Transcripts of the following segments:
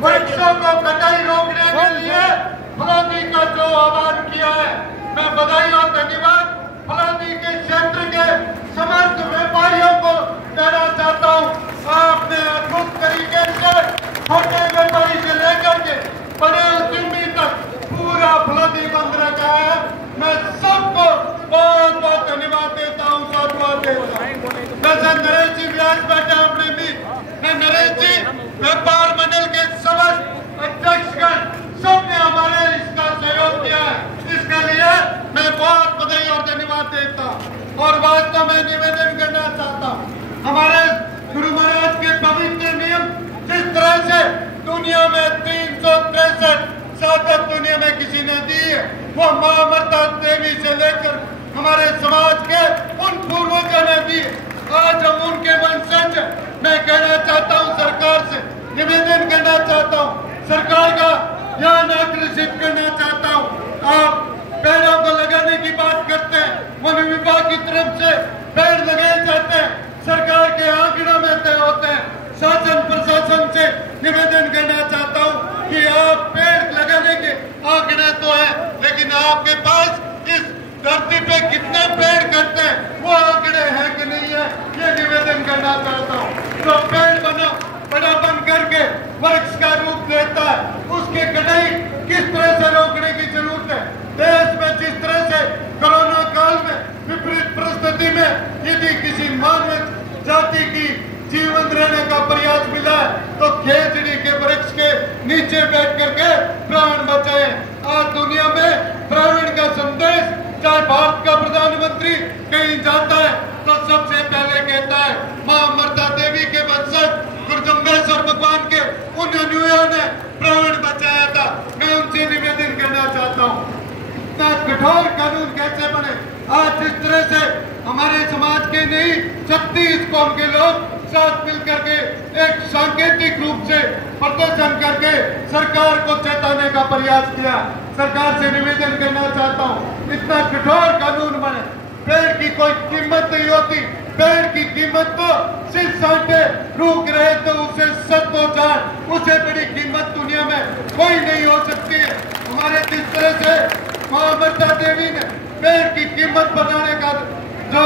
वृक्षों को कटाई रोकने के लिए फलौदी का जो आह्वान किया है, मैं बधाई और धन्यवाद फलौदी के क्षेत्र के समस्त व्यापारियों को देना चाहता हूँ। आपने अद्भुत तरीके से छोटे व्यापारी से लेकर के बड़े उद्यमी तक पूरा फलौदी बंद रखा है। मैं सबको बहुत बहुत धन्यवाद देता हूँ, साधुवाद देता हूँ। वैसे नरेश जी व्यास बैठे अपने भी, मैं नरेश जी व्यापार मंडल के समस्त अध्यक्षगण सबने हमारे इसका सहयोग किया है, इसके लिए मैं बहुत बधाई और धन्यवाद देता हूँ। और वास्तव में निवेदन करना चाहता हूँ, हमारे गुरु महाराज के पवित्र नियम जिस तरह से दुनिया में 363 साधक दुनिया में किसी ने दी है, वो मां अमृता देवी से लेकर हमारे समाज के उन पूर्वजों ने दी। आज हम उनके वंशज, मैं कहना चाहता हूँ सरकार से, निवेदन करना चाहता हूँ, सरकार का ध्यान आकर्षित करना चाहता हूँ। आप पेड़ों को लगाने की बात करते हैं, वन विभाग की तरफ से पेड़ लगाए जाते हैं, सरकार के आंकड़ों में तय होते हैं। शासन प्रशासन से निवेदन करना चाहता हूँ कि आप पेड़ लगाने के आंकड़े तो है, लेकिन आपके पास इस धरती पे कितने पेड़ करते हैं वो आंकड़े हैं कि नहीं है, ये निवेदन करना चाहता हूँ। तो पेड़ बना बड़ा बन करके वृक्ष का रूप लेता है, उसकी कटाई किस तरह से रोकने की जरूरत है। देश में जिस तरह से कोरोना काल में विपरीत परिस्थिति में यदि किसी मानव जाति की जीवन रहने का प्रयास मिला है, तो खेजड़ी के वृक्ष के नीचे बैठ करके प्राण बचाए। आज दुनिया में प्राण का संदेश, चाहे भारत का प्रधानमंत्री कहीं जाता है तो सबसे पहले कहता है मां अमृता देवी के वंशज गुरुजम्बेश्वर भगवान के उन अनुयायियों ने प्राण बचाया था। मैं उनसे निवेदन करना चाहता हूँ, इतना कठोर कानून कैसे बने। आज जिस तरह से हमारे समाज के नहीं 36 कौम के लोग साथ मिलकर के एक सांकेतिक रूप से प्रदर्शन करके सरकार को चेताने का प्रयास किया, सरकार से निवेदन करना चाहता हूँ इतना कठोर कानून बने। पेड़ की कोई कीमत नहीं होती, पेड़ की कीमत तो सिर्फ सांटे रुक रहे तो उसे 7 हो जाए, उसे बड़ी कीमत दुनिया में कोई नहीं हो सकती है। हमारे जिस तरह से मां अमृता देवी ने पेड़ की कीमत बनाने का जो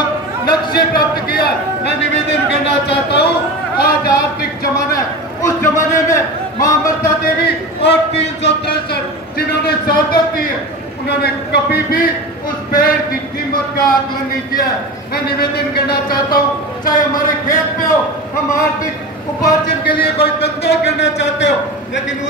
लक्ष्य प्राप्त किया, मैं निवेदन करना चाहता हूँ। आज आर्थिक जमाना है, उस जमाने में मां अमृता देवी और 363 जिन्होंने शहादत दी है, उन्होंने कभी भी उस पेड़ की कीमत का आकलन नहीं किया। मैं निवेदन करना चाहता हूँ, चाहे हमारे खेत पे हो, हम आर्थिक उपार्जन के लिए कोई धंधा करना चाहते हो, लेकिन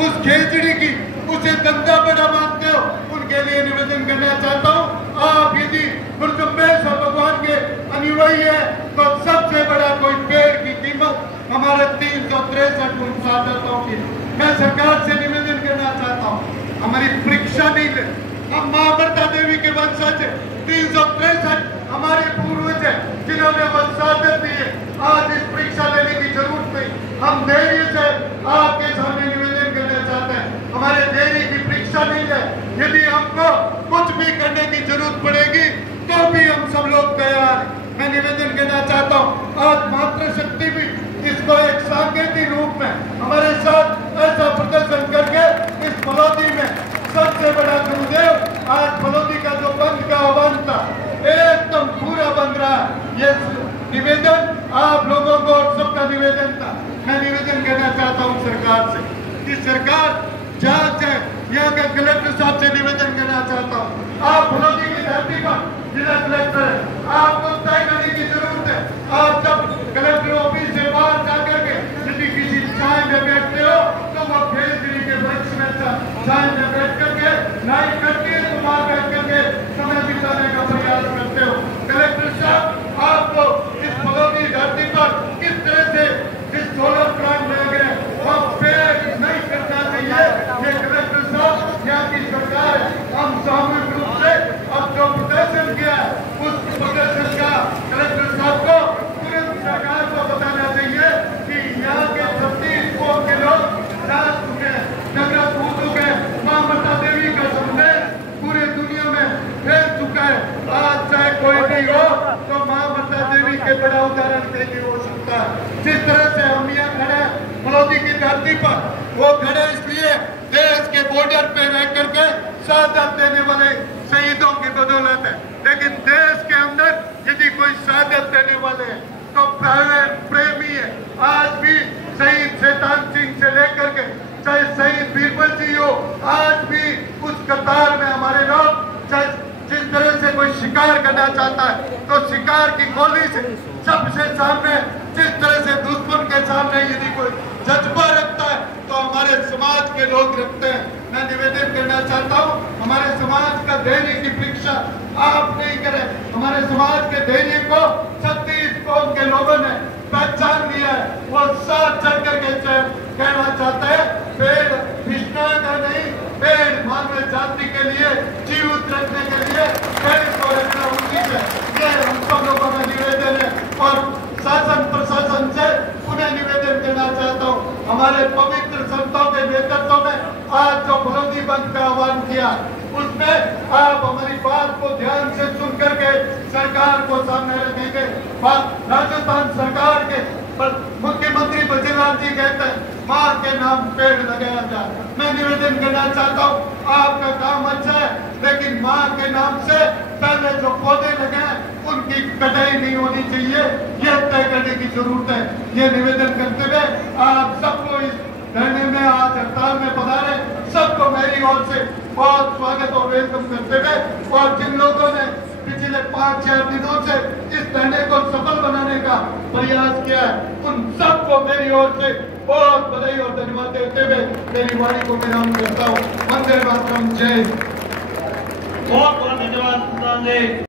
उस खेजड़ी की उसे धंधा बड़ा मानते हो, उनके लिए निवेदन करना चाहता हूँ। आप यदि गुरुजम्बेश्वर भगवान के अनुयायी है तो सबसे बड़ा कोई पेड़ की कीमत हमारे 363 उन शहादतों की। मैं सरकार से निवेदन करना चाहता हूँ, हमारी परीक्षा नहीं ले, हम मां अमृता देवी के वंशज 363 हमारे पूर्वज है जिन्होंने वो शहादत दी है। आज इस परीक्षा लेने की जरूरत नहीं, हम धैर्य से आपके सामने निवेदन करना चाहते हैं, हमारे धैर्य की परीक्षा नहीं है। यदि हमको कुछ भी करने की जरूरत पड़ेगी तो भी हम सब लोग तैयार हैं। मैं निवेदन करना चाहता हूँ, आज मातृशक्ति भी इसको एक सांकेतिक रूप में हमारे साथ ऐसा प्रदर्शन करके इस फलौदी में सबसे बड़ा गुरुदेव आज फलौदी का जो बंद का आह्वान था एकदम पूरा बन रहा है। ये निवेदन आप लोगों को और सबका निवेदन था। मैं निवेदन करना चाहता हूँ सरकार से कि सरकार जहाँ से यहाँ के कलेक्टर साहब से निवेदन करना चाहता हूँ, आप फलौदी की धरती पर जिला कलेक्टर है, आपको तय करने की जरूरत है। आप जब कलेक्टर ऑफिस से बाहर जाकर के यदि किसी छाए में बैठते हो तो वो खेजड़ी के वृक्ष में छाए में बैठ करके नाई करके बाहर बैठ करके समय बिताने का प्रयास करते हो। कलेक्टर साहब आपको इस फलौदी धरती पर किस तरह से इस 16 प्लांट लग रहे वो पेड़ नहीं करना चाहिए। ये कलेक्टर साहब यहाँ की सरकार है, हम सामूहिक रूप से अब जो प्रदर्शन किया है उस प्रदर्शन का कलेक्टर साहब को तुरंत सरकार को बताना चाहिए कि यहाँ के 36 कौम के लोग राज चुके हैं, झगड़ा कूद चुके हैं। मां अमृता देवी का संदेश पूरे दुनिया में फैल चुका है। आज चाहे कोई नहीं हो तो मां अमृता देवी के बड़ा उदाहरण देखिए हो सकता है। जिस तरह से हम यहाँ खड़े फलौदी की धरती पर वो खड़े इसलिए देश के बॉर्डर पे रह करके शहादत देने वाले शहीदों की बदौलत है। लेकिन देश के अंदर यदि कोई शहादत देने वाले हैं तो प्रेमी है। आज भी शहीद शैतान सिंह से लेकर के चाहे शहीद बीरबल जी हो, आज भी उस कतार में हमारे लोग चाहे जिस तरह से कोई शिकार करना चाहता है तो शिकार की गोली से सबसे सामने, जिस तरह से दुश्मन के सामने यदि कोई जज्बा रखता है तो हमारे समाज के लोग रखते हैं। मैं निवेदन करना चाहता हूँ, हमारे समाज का धैर्य की परीक्षा आप नहीं करें। हमारे समाज के धैर्य को 36 कौम के लोगों ने पहचान लिया है। वो साथ चढ़ करके कहना चाहता है पेड़ विष्णु का नहीं, पेड़ मानव जाति के लिए जीवित रखने के लिए पेड़ को रखना उचित है। ये हम सब लोगों का निवेदन है और शासन प्रशासन से उन्हें निवेदन करना चाहता हूँ। हमारे पवित्र संतों के नेतृत्व में आज जो फलौदी बंद का आह्वान किया उसमें आप हमारी बात को ध्यान से सुन करके सरकार को सामने रखेंगे। राजस्थान सरकार के मुख्यमंत्री बद्रीलाल जी कहते हैं माँ के नाम पेड़ लगाया जाए। मैं निवेदन करना चाहता हूँ आपका काम अच्छा है लेकिन माँ के नाम से पहले जो पौधे लगे हैं उनकी कटाई नहीं होनी चाहिए, यह तय करने की जरूरत है। ये निवेदन करते हुए आप सबको इस धरने में आज हड़ताल में पधारे सबको मेरी ओर से बहुत स्वागत और वेलकम करते हुए और जिन लोगों ने पिछले 5-6 दिनों से इस धरने को सफल बनाने का प्रयास किया है उन सबको मेरी ओर से बहुत बधाई और धन्यवाद देते हुए मेरी वाणी को विराम करता हूँ। वंदे मातरम, जय। बहुत बहुत धन्यवाद।